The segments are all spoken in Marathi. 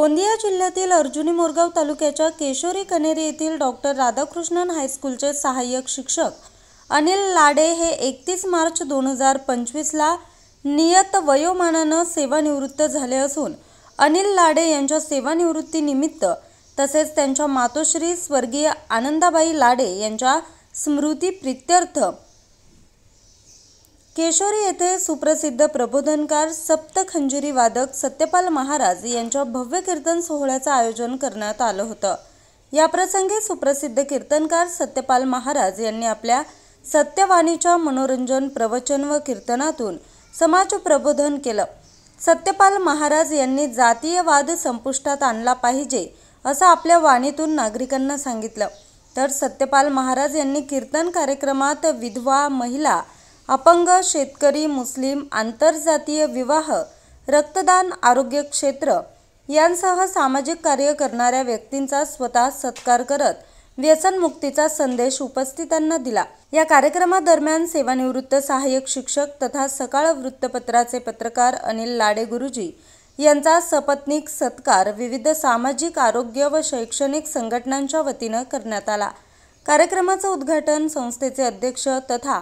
गोंदिया जिल्ह्यातील अर्जुनी मोरगाव तालुक्याच्या केशोरी कनेरी येथील डॉक्टर राधाकृष्णन हायस्कूलचे सहाय्यक शिक्षक अनिल लाडे हे 31 मार्च 2025 ला नियत वयोमानाने सेवानिवृत्त झाले असून अनिल लाडे यांच्या सेवानिवृत्तीनिमित्त तसेच त्यांच्या मातोश्री स्वर्गीय आनंदाबाई लाडे यांच्या स्मृती प्रीत्यर्थ केशोरी येथे सुप्रसिद्ध प्रबोधनकार सप्तखंजिरी वादक सत्यपाल महाराज यांच्या भव्य कीर्तन सोहळ्याचे आयोजन करण्यात आलं होतं। या प्रसंगी सुप्रसिद्ध कीर्तनकार सत्यपाल महाराज यांनी आपल्या सत्यवाणीच्या मनोरंजन प्रवचन व कीर्तनातून समाज प्रबोधन केलं। सत्यपाल महाराज यांनी जातीयवाद संपुष्टात आणला पाहिजे असं आपल्या वाणीतून नागरिकांना सांगितलं। तर सत्यपाल महाराज यांनी कीर्तन कार्यक्रमात विधवा, महिला, अपंग, शेतकरी, मुस्लिम, आंतरजातीय विवाह, रक्तदान, आरोग्य क्षेत्र यांसह सामाजिक कार्य करणाऱ्या व्यक्तींचा स्वतः सत्कार करत व्यसनमुक्तीचा संदेश उपस्थितांना दिला। या कार्यक्रमादरम्यान सेवानिवृत्त सहाय्यक शिक्षक तथा सकाळ वृत्तपत्राचे पत्रकार अनिल लाडे गुरुजी यांचा सपत्नीक सत्कार विविध सामाजिक, आरोग्य व शैक्षणिक संघटनांच्या वतीने करण्यात आला। कार्यक्रमाचे उद्घाटन संस्थेचे अध्यक्ष तथा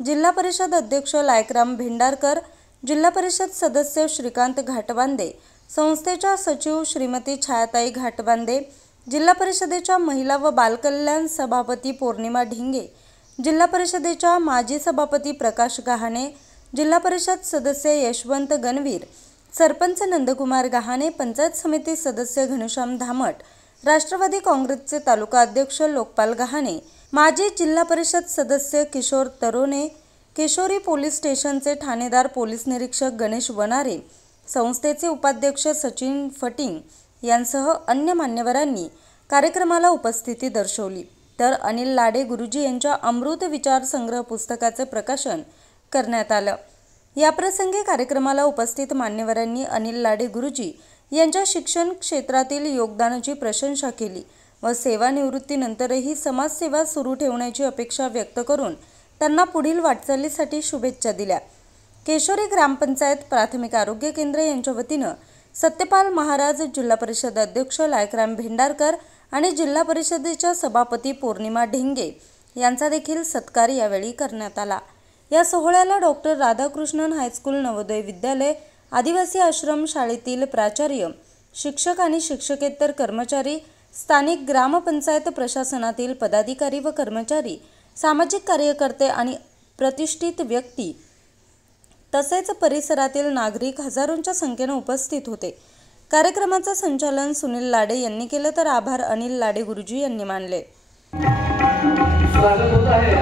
जिल्हा परिषद अध्यक्ष लायकराम भेंडारकर, जिल्हा परिषद सदस्य श्रीकांत घाटबांदे, संस्थेच्या सचिव श्रीमती छायाताई घाटबांदे, जिल्हा परिषदेच्या महिला व बालकल्याण सभापती पौर्णिमा ढिंगे, जिल्हा परिषदेच्या माजी सभापती प्रकाश गहाणे, जिल्हा परिषद सदस्य यशवंत गणवीर, सरपंच नंदकुमार गहाणे, पंचायत समिती सदस्य घनश्याम धामट, राष्ट्रवादी काँग्रेसचे तालुका अध्यक्ष लोकपाल गहाणे, माजी जिल्हा परिषद सदस्य किशोर तरोने, केशोरी पोलीस स्टेशनचे ठाणेदार पोलीस निरीक्षक गणेश वनारे, संस्थेचे उपाध्यक्ष सचिन फटिंग यांसह अन्य मान्यवरांनी कार्यक्रमाला उपस्थिती दर्शवली। तर अनिल लाडे गुरुजी यांच्या अमृत विचार संग्रह पुस्तकाचे प्रकाशन करण्यात आलं। या प्रसंगी कार्यक्रमाला उपस्थित मान्यवरांनी अनिल लाडे गुरुजी यांच्या शिक्षण क्षेत्रातील योगदानाची प्रशंसा केली व सेवानिवृत्तीनंतरही समाजसेवा सुरू ठेवण्याची अपेक्षा व्यक्त करून त्यांना पुढील वाटचालीसाठी शुभेच्छा दिल्या। केशोरी ग्रामपंचायत प्राथमिक आरोग्य केंद्र यांच्या वतीनं सत्यपाल महाराज, जिल्हा परिषद अध्यक्ष लायकराम भेंडारकर आणि जिल्हा परिषदेच्या सभापती पौर्णिमा ढिंगे यांचा देखील सत्कार यावेळी करण्यात आला। या सोहळ्याला डॉक्टर राधाकृष्णन हायस्कूल नवोदय विद्यालय, आदिवासी आश्रम शाळेतील प्राचार्य, शिक्षक आणि शिक्षकेतर कर्मचारी, स्थानिक ग्रामपंचायत प्रशासनातील पदाधिकारी व कर्मचारी, सामाजिक कार्यकर्ते आणि प्रतिष्ठित व्यक्ती तसेच परिसरातील नागरिक हजारोंच्या संख्येने उपस्थित होते। कार्यक्रमाचे संचालन सुनील लाडे यांनी केले तर आभार अनिल लाडे गुरुजी यांनी मानले। स्वागत होत आहे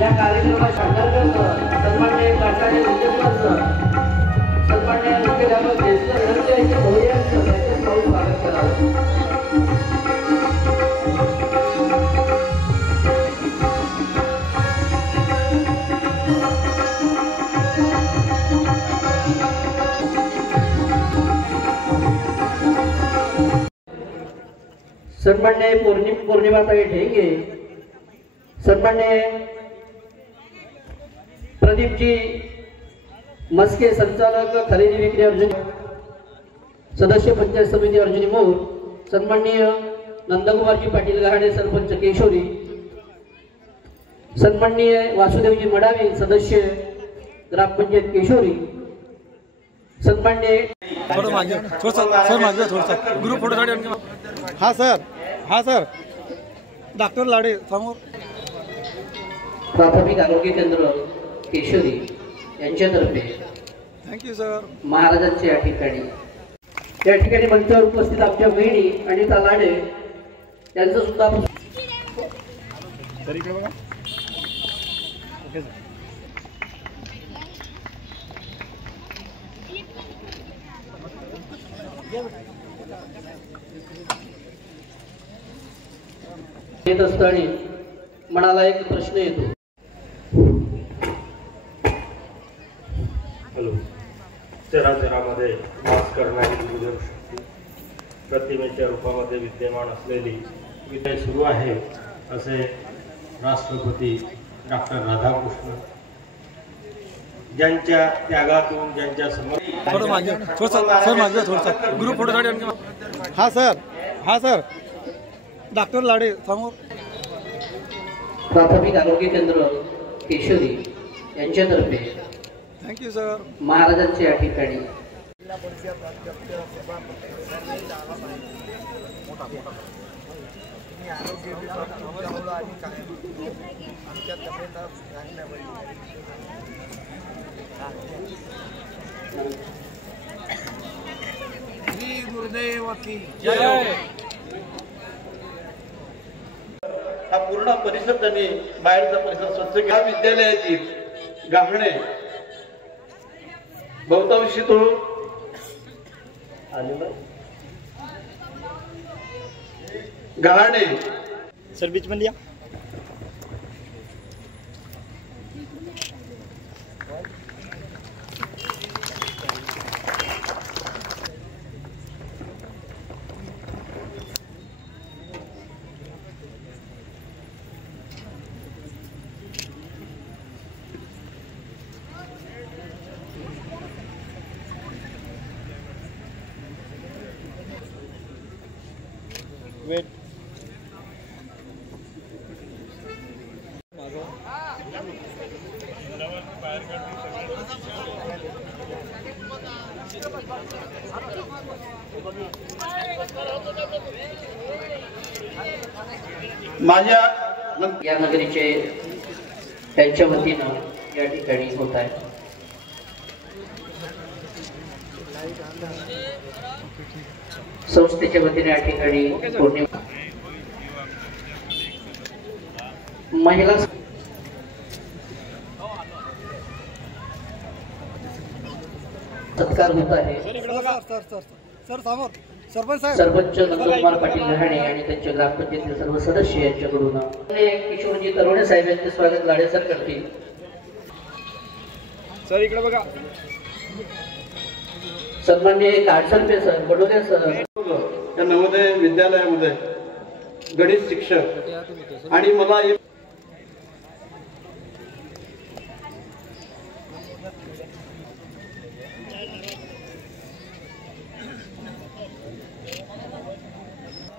या कार्यक्रमात सन्माननीय प्राचार्य विद्यार्थी सन्माननीय मुख्याध्यापक यांचे भव्य स्वागत करावे। सन्माननीय पौर्णिमाताई ढेंगे, सन्माननीय प्रदीपजी मस्के, संचालक खरेदी विक्री अर्जुनी, सदस्य पंचायत समिती अर्जुनी मोर, सन्माननीय नंदकुमारजी पाटील गहाणे, सरपंच केशोरी, सन्माननीय वासुदेवजी मडावी, सदस्य ग्रामपंचायत केशोरी, सन्माननीय ग्रुप फोटो हाँ सर डॉक्टर लाडे समोर, प्राथमिक आरोग्य केंद्र केशोरी यांच्यातर्फे थँक्यू सर महाराजांच्या या ठिकाणी मंचावर उपस्थित आमच्या बहिणी अनिता लाडे यांचं सुद्धा येत असताना मनाला एक प्रश्न येतो। हॅलो, चराचरामध्ये वास करणारी दुर्दैव शक्ती, प्रतिमेच्या रूपामध्ये विद्यमान असलेली विजय सुरू आहे असे राष्ट्रपती डॉक्टर राधाकृष्ण ज्यांच्या त्यागातून, ज्यांच्या समर्पणातून थोडं मागे थोडंसं सर मागे थोडंसं ग्रुप फोटोसाठी आणखी हा सर डॉक्टर लाडे समोर. प्राथमिक आरोग्य केंद्र केशरी यांच्यातर्फे थँक्यू सर. महाराजांचे या ठिकाणी श्री गुरुदेव की हा पूर्ण परिसर त्यांनी बाहेरचा परिसर स्वच्छ केला. विद्यालयाची गाहणे बहुतांशी तो गहाणे सर बीच में लिया. वेट माझ्या या नगरीचे त्यांच्या वतीनं या ठिकाणी होत आहे. संस्थेच्या वतीने या ठिकाणी पौर्णिमा महिला सत्कार होत आहे. सर समोर सरपंच साहेब सरपंच नंदकुमार पाटील गहाणे आणि त्यांच्या ग्रामपंचायतीतील सर्व सदस्य यांच्याकडून किशोरजी तरोडे साहेब यांचे स्वागत लाडे सर करतील. सर इकडे बघा. सन्माननीय काळसर्पे सर, बडोले सर, या नवोदय विद्यालयामध्ये गणित शिक्षक आणि मला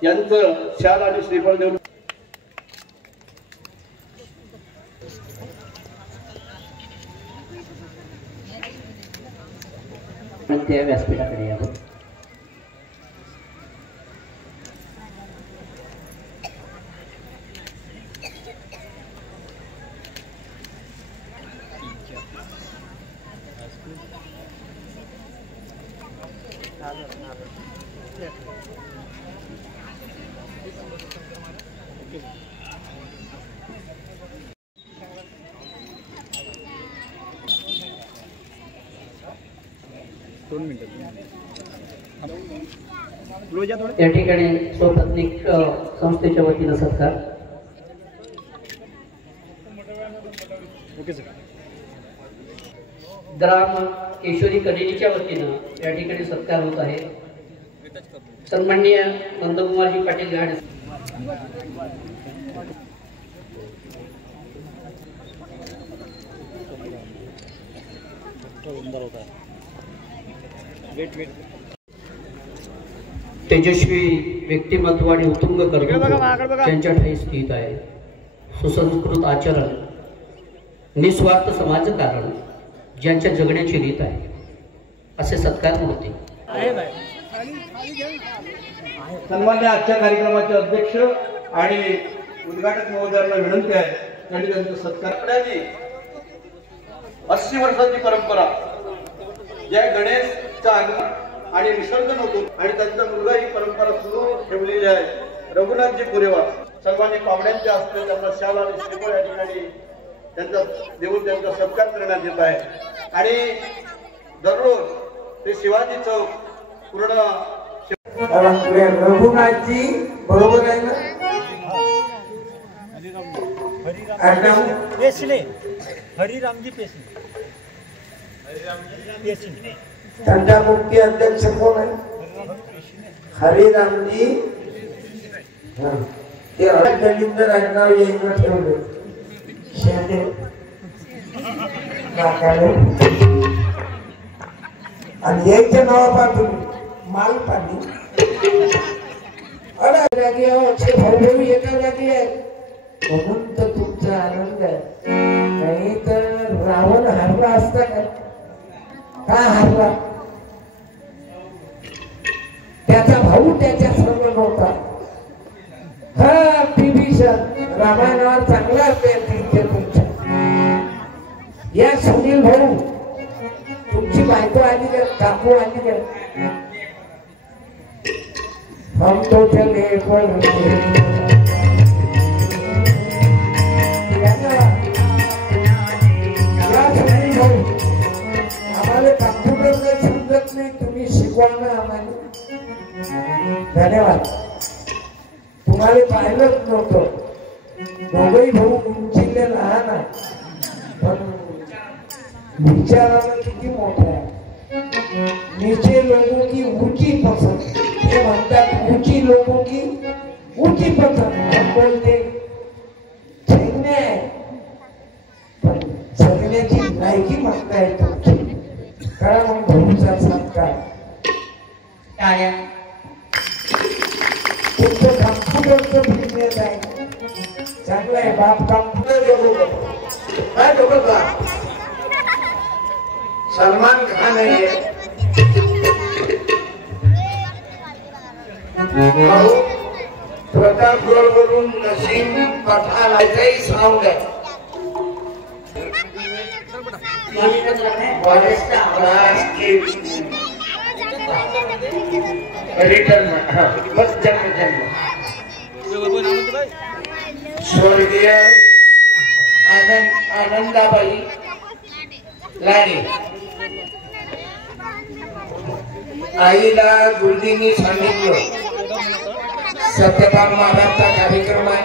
यांचं शाल आणि श्रीफळ देऊन त्या व्यासपीठाकडे यावं. या ठिकाणी स्वपत्निक संस्थेच्या वतीनं सत्कार. ग्राम केशरी कलेच्या वतीनं या ठिकाणी सत्कार होत आहे. सन्माननीय नंदकुमारजी पाटील गहाणे तेजस्वी व्यक्तिमत्व आणि उत्तुंग कर्तृत्व त्यांच्या ठाई स्थित आहे. सुसंस्कृत आचरण, निस्वार्थ समाजकारण ज्यांच्या जगण्याची रीत आहे असे सत्कार मूर्ती. सन्मान्य आजच्या कार्यक्रमाचे अध्यक्ष आणि उद्घाटक महोदयांना विनंती आहे त्यांनी त्यांचा सत्कार करण्याची 80 वर्षाची परंपरा ज्या गणेशचं आगमन आणि विसर्जन होतो आणि त्यांचा मुलगा ही परंपरा सुरू ठेवलेली आहे. रघुनाथजी पुरेवार सर्वांनी पाहुण्यांच्या हस्ते त्यांना शाल आणि श्रीफळ या ठिकाणी त्यांचा देऊन त्यांचा सत्कार करण्यात येत आहे. आणि दररोज ते शिवाजी चौक पूर्ण रघुनाथजी बरोबर आहे ना. हरिरामजी पेशले त्यांचा मुख्य अध्यक्ष कोण आहे? हरिरामजी. ते दलिंदर आडनाव येईन ठेवलं शेंडे आणि यायच्या नावापासून माल पाणी जागी भाऊ एका जागी आहे म्हणून तर तुमचा आनंद आहे. नाही तर रावण हारला असता का हारला? त्याचा भाऊ त्याच्या संग नव्हता. हा विभीषण रामायणावर चांगला अभ्यास दिसते तुमच्या. या सुनील भाऊ तुमची बायको आली का? काकू आली का? हम तो चले पर आम्हाला कम्प्युटर काही समजत नाही, तुम्ही शिकवा ना आम्हाला. धन्यवाद. तुम्हाला पाहिलंच नव्हतं. दोघही भाऊ उंचीले लहान आहे पण विचारानं किती मोठा आहे. नीचे लोगों की ऊंची पसंद, हे म्हणतात ऊंची लोगों की ऊंची पसंद. हम बोलते जगणे आहे पण जगण्याची लायकी मागता आहे तुमची. कळा मग भाऊचा संस्कार काय तुमचं कम्प्युटरचं बिझनेस आहे चांगलं आहे. बाप कम्प्युटर काय बघा सलमान खान आहे भाऊ. प्रतापगड वरून नसीम पठाणाचाही साऊंड आहे. रिटर्न बस जन्म स्वर्गीय आनंदाबाई लाडे आईला गुरुजींनी सांगितलं सत्यपाल महाराजचा कार्यक्रम आहे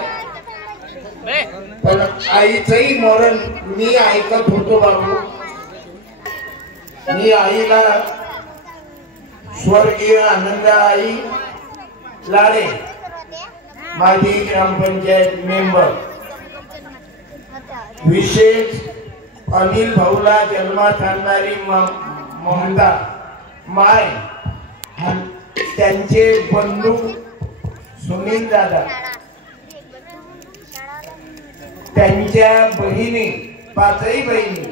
पण आईचंही मरण मी ऐकत होतो बाबू. मी आईला स्वर्गीय आनंदाबाई लाडे माजी ग्रामपंचायत मेंबर विशेष अनिल भाऊला जन्मात आणणारी ममता माय त्यांचे बंधू सुनील दादा त्यांच्या बहिणी पाचही बहिणी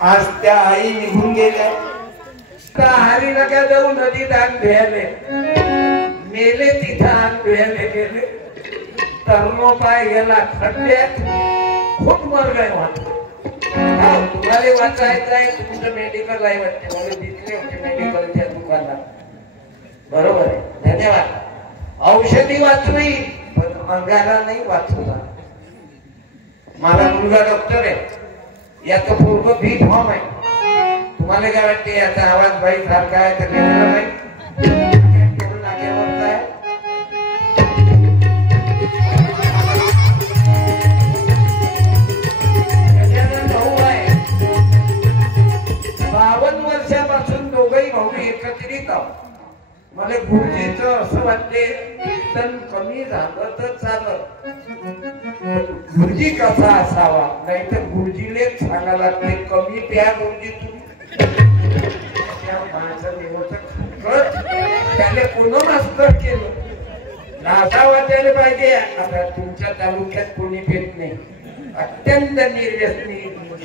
आज त्या आई निघून गेल्या. हरी नका जाऊ नदीत आण धुयाले मेले तिथं आण धुयाले गेले. तरुणोपाय गेला खड्ड्यात खूप मर गए. तुम्हाला वाचायचं आहे तुमचं मेडिकल आहे वाटते. मला दिसले होते मेडिकलच्या दुकानात. बरोबर आहे. धन्यवाद. औषधी वाचली पण अंगाला नाही वाचला. माझा मुलगा डॉक्टर आहे. याचं पूर्ण बी फॉर्म आहे. तुम्हाला काय वाटते याचा आवाज बाई सारखा आहे तर नाही नाक्यावरचा आहे. 52 वर्षापासून दोघही भाऊ एकत्रित आहोत. मला गुरुजीचं असं वाटते कीर्तन कमी झालं तर चालत. गुरुजी कसा असावा नाही तर गुरुजीलेच सांगायला लागते कमी प्या गुरुजी तुम्ही. त्याने कोण मास्तर केलं नासा वाचायला पाहिजे. आता तुमच्या तालुक्यात कोणी पेत नाही. अत्यंत निर्व्यसनी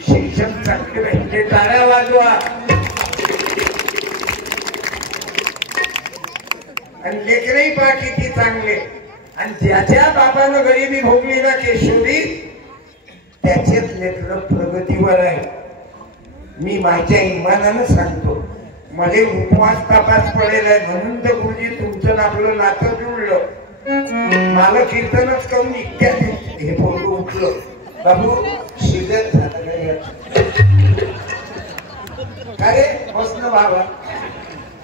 शिक्षण चांगले भेटले. टाळ्या वाजवा. आणि लेकरही पहा किती चांगले. आणि ज्याच्या बाबानं गरिबी भोगली ना केशोरी त्याचेच लेकर प्रगतीवर आहे. मी माझ्या इमानानं सांगतो. मला उपवास तपास पडेल आहे म्हणून तर गुरुजी तुमचं आपलं नातं जुळलं. मला कीर्तनच करून इतक्यात हे फोटो उठलं. बाबू शिजत झालं नाही अरे मस्त बाबा.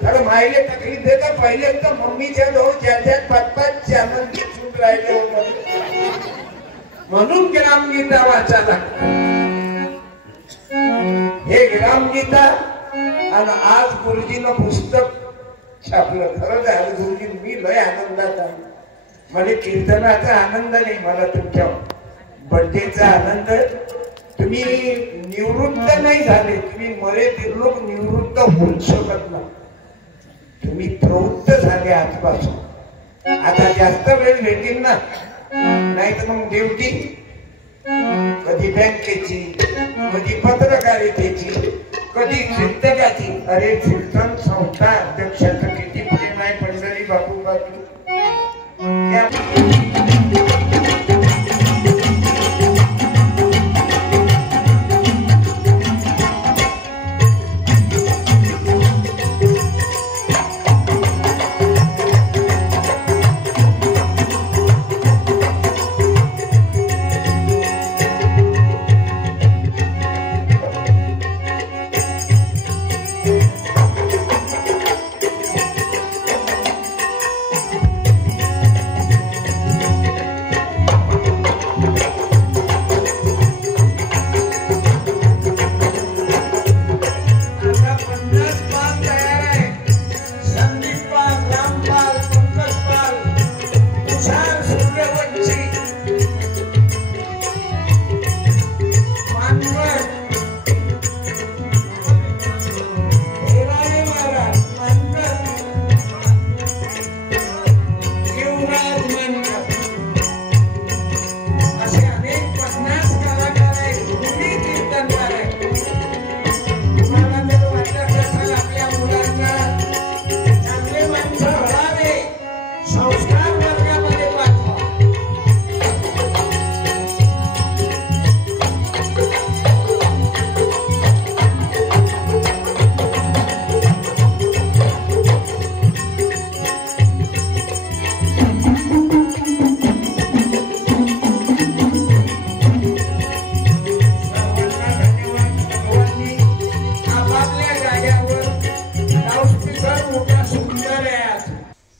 अरे मायले तकलीफ देता पहिले तर मम्मीच्या जवळ ज्या 5-5 चॅनल घेऊन राहिले म्हणून ग्रामगीता वाचायला. हे ग्रामगीता आणि आज गुरुजीनं पुस्तक छापलं. खरंच आहे गुरुजी मी लय आनंदात आहे. मला कीर्तनाचा आनंद नाही मला तुमच्या बर्थडेचा आनंद तुम्ही निवृत्त नाही झाले, तुम्ही मरेतील लोक निवृत्त होऊ शकत नाही, तुम्ही प्रवृत्त झाले आजपासून. आता जास्त वेळ भेटेल ना, नाही तर मग ड्युटी कधी बँकेची, कधी पत्रकारितेची, कधी कीर्तकाची. अरे कीर्तन संस्था अध्यक्षाचं किती प्रेम आहे पंढरी बापू बापू.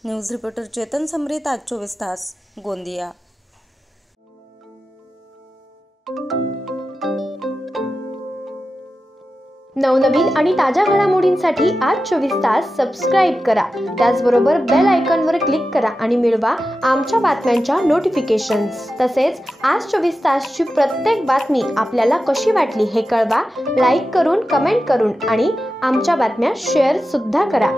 न्यूज रिपोर्टर चेतन समरीत, आज 24 तास, गोंदिया. नवनवीन आणि ताज्या घडामोडींसाठी आज 24 तास सबस्क्राईब करा. त्याचबरोबर बेल आयकॉनवर क्लिक करा आणि मिळवा आमच्या बातम्यांच्या नोटिफिकेशन्स. तसेच आज 24 तासची प्रत्येक बातमी आपल्याला कशी वाटली हे कळवा. लाईक करून, कमेंट करून आणि आमच्या बातम्या शेअर सुद्धा करा.